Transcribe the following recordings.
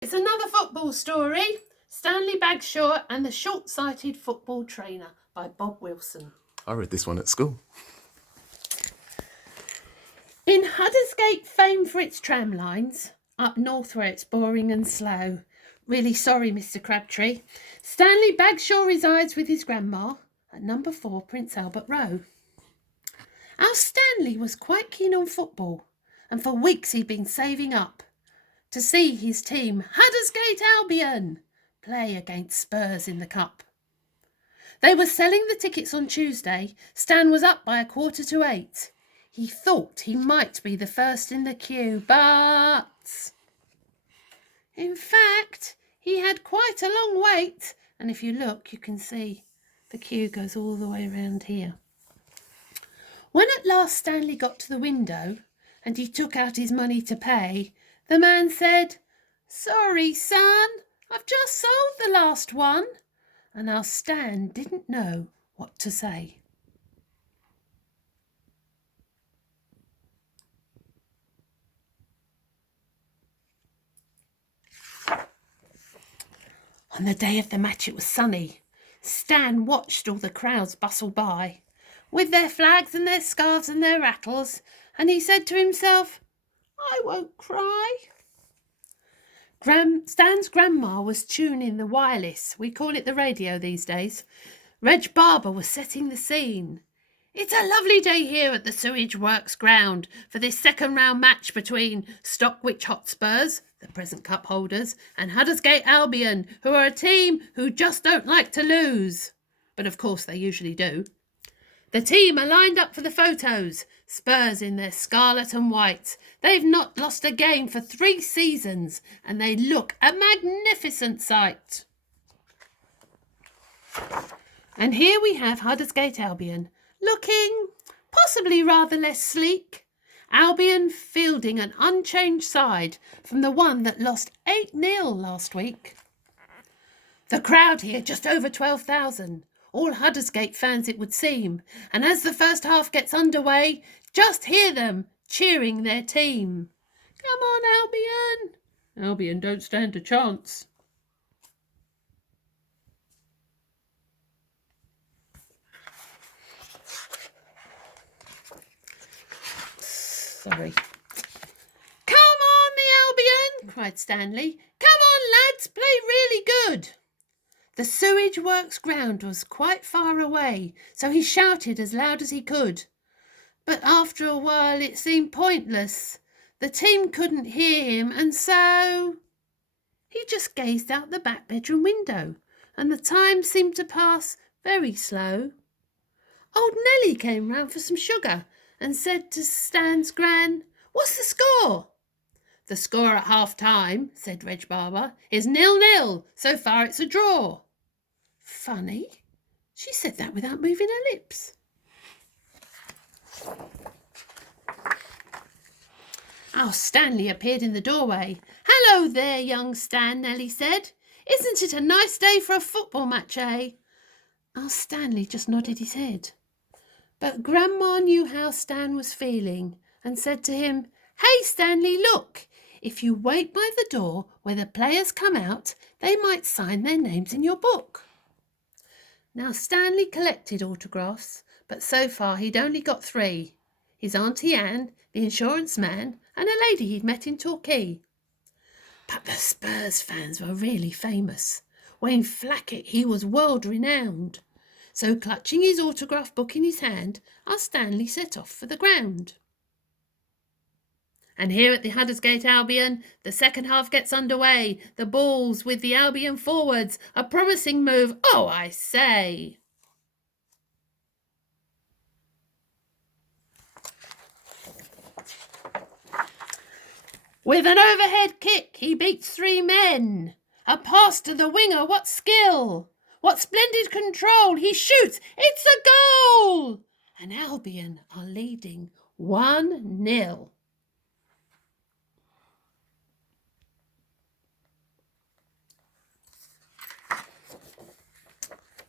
It's another football story, Stanley Bagshaw and the Short-Sighted Football Trainer by Bob Wilson. I read this one at school. In Huddersgate, famed for its tram lines, up north where it's boring and slow. Really sorry, Mr. Crabtree. Stanley Bagshaw resides with his grandma at number 4 Prince Albert Row. Our Stanley was quite keen on football, and for weeks he'd been saving up to see his team, Huddersgate Albion, play against Spurs in the Cup. They were selling the tickets on Tuesday. Stan was up by 7:45. He thought he might be the first in the queue, but in fact, he had quite a long wait. And if you look, you can see the queue goes all the way around here. When at last Stanley got to the window and he took out his money to pay, the man said, "Sorry, son, I've just sold the last one." And our Stan didn't know what to say. On the day of the match it was sunny. Stan watched all the crowds bustle by, with their flags and their scarves and their rattles, and he said to himself, "I won't cry." Stan's grandma was tuning the wireless. We call it the radio these days. Reg Barber was setting the scene. "It's a lovely day here at the Sewage Works ground for this second round match between Stockwich Hotspurs, the present cup holders, and Huddersgate Albion, who are a team who just don't like to lose. But of course they usually do. The team are lined up for the photos. Spurs in their scarlet and white. They've not lost a game for 3 seasons, and they look a magnificent sight." And here we have Huddersgate Albion, looking possibly rather less sleek. Albion fielding an unchanged side from the one that lost 8-0 last week. The crowd here just over 12,000. All Huddersgate fans it would seem, and as the first half gets underway, just hear them cheering their team. "Come on, Albion!" Albion don't stand a chance. Sorry. "Come on, the Albion!" cried Stanley. "Come on, lads, play really good." The Sewage Works ground was quite far away, so he shouted as loud as he could. But after a while it seemed pointless. The team couldn't hear him, and so he just gazed out the back bedroom window, and the time seemed to pass very slow. Old Nellie came round for some sugar and said to Stan's gran, "What's the score?" "The score at half-time," said Reg Barber, "is 0-0. So far it's a draw." Funny, she said that without moving her lips. Our Stanley appeared in the doorway. "Hello there, young Stan," Nellie said. "Isn't it a nice day for a football match, eh?" Our Stanley just nodded his head. But Grandma knew how Stan was feeling and said to him, "Hey, Stanley, look. If you wait by the door where the players come out, they might sign their names in your book." Now Stanley collected autographs, but so far he'd only got 3. His Auntie Anne, the insurance man, and a lady he'd met in Torquay. But the Spurs fans were really famous. Wayne Flackett, he was world-renowned. So clutching his autograph book in his hand, our Stanley set off for the ground. And here at the Huddersgate Albion, the second half gets underway. The balls with the Albion forwards. A promising move. Oh, I say! With an overhead kick, he beats 3 men. A pass to the winger. What skill! What splendid control! He shoots. It's a goal! And Albion are leading 1-0.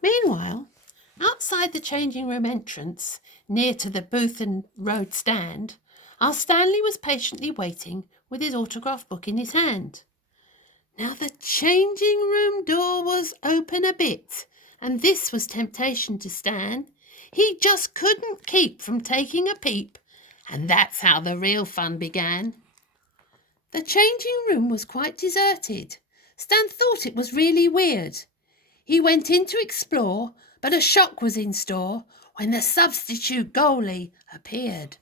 Meanwhile, outside the changing room entrance, near to the Boothen Road stand, our Stanley was patiently waiting with his autograph book in his hand. Now the changing room door was open a bit, and this was temptation to Stan. He just couldn't keep from taking a peep, and that's how the real fun began. The changing room was quite deserted. Stan thought it was really weird. He went in to explore, but a shock was in store when the substitute goalie appeared.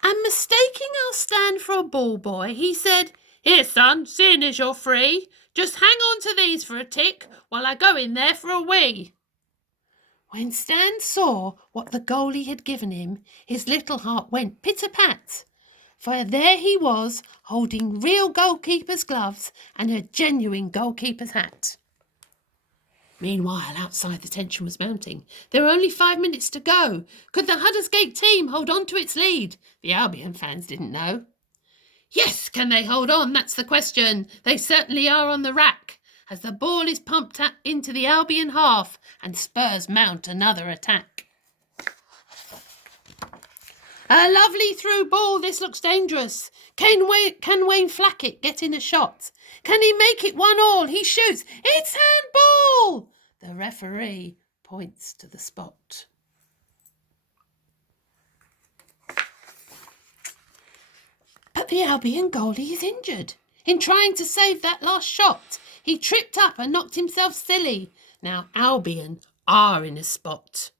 And mistaking our Stan for a ball boy, he said, "Here, son, seeing as you're free, just hang on to these for a tick while I go in there for a wee." When Stan saw what the goalie had given him, his little heart went pit-a-pat, for there he was, holding real goalkeeper's gloves and a genuine goalkeeper's hat. Meanwhile, outside the tension was mounting. There were only 5 minutes to go. Could the Huddersgate team hold on to its lead? The Albion fans didn't know. Yes, can they hold on? That's the question. They certainly are on the rack, as the ball is pumped into the Albion half and Spurs mount another attack. A lovely through ball, this looks dangerous. Can Wayne Flackett get in a shot? Can he make it 1-1? He shoots. It's handball! The referee points to the spot. But the Albion goalie is injured. In trying to save that last shot, he tripped up and knocked himself silly. Now Albion are in a spot.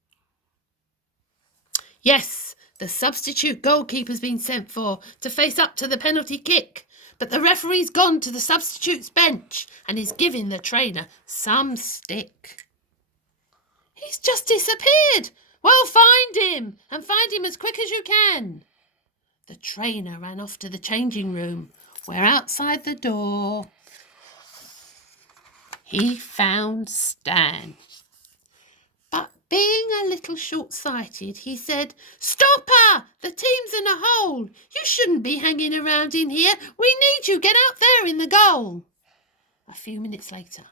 Yes, the substitute goalkeeper's been sent for to face up to the penalty kick, but the referee's gone to the substitute's bench and is giving the trainer some stick. He's just disappeared. Well, find him, and find him as quick as you can. The trainer ran off to the changing room, where outside the door he found Stan. But being a little short-sighted, he said, "Stop her! The team's in a hole. You shouldn't be hanging around in here. We need you. Get out there in the goal." A few minutes later,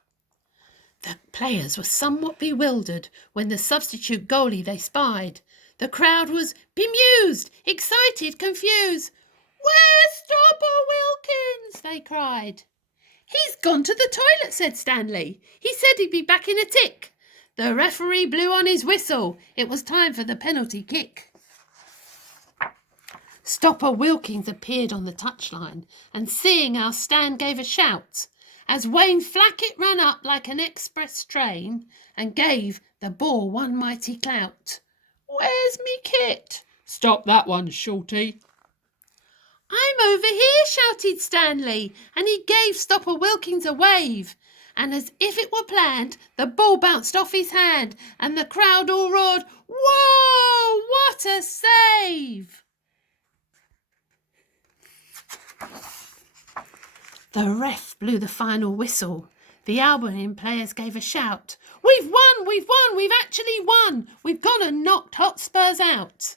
the players were somewhat bewildered when the substitute goalie they spied. The crowd was bemused, excited, confused. "Where's Stopper Wilkins?" they cried. "He's gone to the toilet," said Stanley. "He said he'd be back in a tick." The referee blew on his whistle. It was time for the penalty kick. Stopper Wilkins appeared on the touchline, and seeing our Stan gave a shout, as Wayne Flackett ran up like an express train and gave the ball one mighty clout. "Where's me kit?" "Stop that one, shorty." "I'm over here," shouted Stanley, and he gave Stopper Wilkins a wave. And as if it were planned, the ball bounced off his hand, and the crowd all roared, "Whoa, what a save!" The ref blew the final whistle. The Albion players gave a shout. "We've won! We've won! We've actually won! We've gone and knocked Hotspurs out!"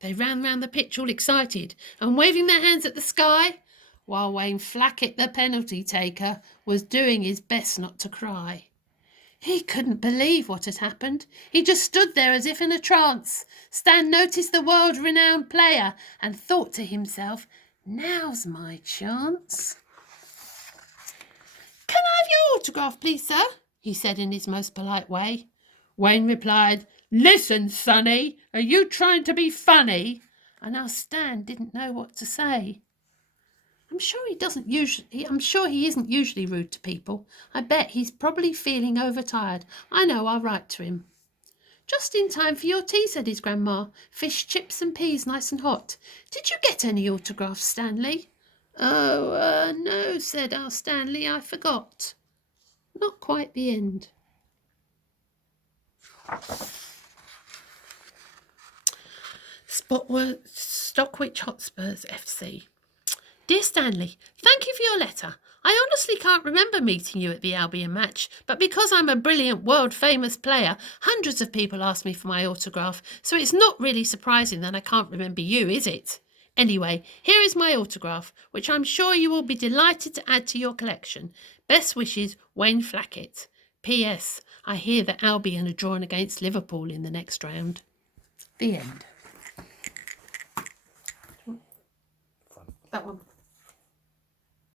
They ran round the pitch all excited and waving their hands at the sky, while Wayne Flackett, the penalty taker, was doing his best not to cry. He couldn't believe what had happened. He just stood there as if in a trance. Stan noticed the world-renowned player and thought to himself, "Now's my chance." "Can I have your autograph, please, sir?" he said in his most polite way. Wayne replied, "Listen, sonny, are you trying to be funny?" And our Stan didn't know what to say. I'm sure he isn't usually rude to people. I bet he's probably feeling overtired. I know, I'll write to him. "Just in time for your tea," said his grandma. "Fish, chips and peas, nice and hot. Did you get any autographs, Stanley?" "Oh, no," said our Stanley. "I forgot." Not quite the end. Stockwich Hotspurs FC. Dear Stanley, thank you for your letter. I honestly can't remember meeting you at the Albion match, but because I'm a brilliant world-famous player, hundreds of people ask me for my autograph, so it's not really surprising that I can't remember you, is it? Anyway, here is my autograph, which I'm sure you will be delighted to add to your collection. Best wishes, Wayne Flackett. P.S. I hear that Albion are drawn against Liverpool in the next round. The end. That one.